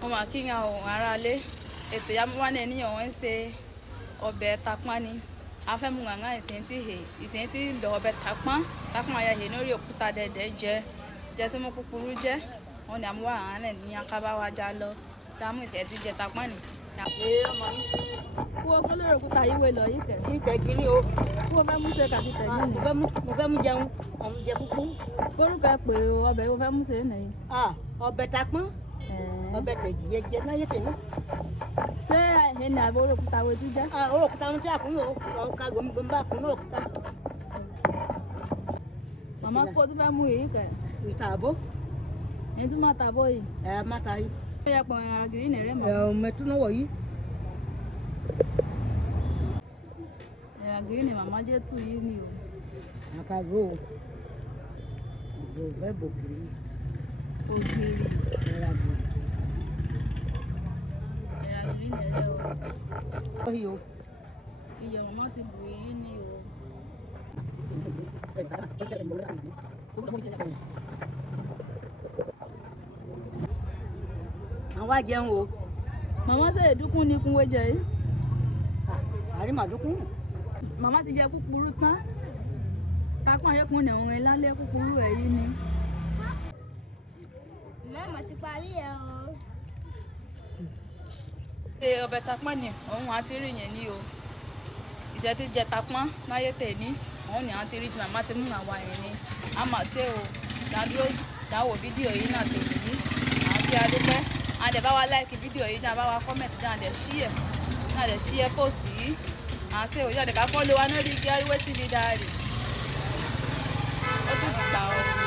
Mo máa kí àwọn aráalé ètò ya wá ní ènìyàn wọ́n ń ṣe ọbẹ̀ tapọ́n ni a fẹ́ mú ngàngán ìsìn tí lọ ọbẹ̀ tapọ́n ayá yìí lórí òkúta dẹ̀dẹ̀ jẹ tí mo kúkúrú jẹ́ wọn ni àmúwá àánẹ̀ ní akábá wa já lọ dámú ìsìn tí jẹ tapọ́n ni. Kúwó kó lórí òkúta yìí wé lọ yìí tẹ̀. Ìtẹ̀ kìíní o. Kúwó fẹ́ mú ṣe kàti tẹ̀ yìí ni. Mo fẹ́ mú jẹun jẹ kúkú. Kórúkọ pé ọbẹ̀ wo fẹ́ mú ṣe nìyí. Ọbẹ̀ tapọ́n. Ọbẹ̀ tẹ̀jì jẹ láyé tẹ̀lé. Ṣé ẹni àbò òkúta wo ti jẹ́? Òkúta wọn tí a kún ọ̀ka gbòmùgbòmù bá kún òkúta. Màmá kó tó fẹ́ mú èyí kẹ̀. Ìtàbó. Ẹni tó máa tàbó yìí. Má ta yìí. Ó yẹ pọ̀ ẹ̀rọ gírí nẹ̀rẹ́ mọ́. Mẹ́tún náà wọ̀ yìí. Ẹ̀rọ gírí ni màmá jẹ́ tù yìí ni o. Àkàgò. Ìgbò fẹ́ bòkìrì. Ògìrì. Ẹ̀rọ gírí. Ẹ̀rọ gírí nẹ̀rẹ́ o. Iyọ̀. Iyọ̀ màmá ti bù yìí ni o. Àwọn ajẹun o. Màmá ṣe èdúkún ní kúnwé jẹ yìí. Àrí màdúkún. Màmá ti jẹ kúkúrú tán. Tapọ́n ayékun ní òun ìlálẹ́ kúkúrú ẹ̀ yìí ni. Màmá ti parí ẹ̀ o. Ṣé ọbẹ̀ tapọ́n ni òun àti rí yẹn ní o. Ìṣẹ́ ti jẹ tapọ́n láyé tẹ̀ ní òun ni àti rí ju màmá ti mú àwa yẹn ni. A mà ṣe o dádúró dáwọ́ fídíò yìí náà tèmi yìí. À ń fi adúpẹ́. A dẹ̀ bá wa láìkì fídíò yìí náà bá wa kọ́mẹ̀tì náà dẹ̀ ṣí ẹ̀ post yìí. À ń ṣe òjò àdẹ̀ká fọ́lọ́ wa lórí IgiAruwe Tv Diary. Ó tún dìgbà o.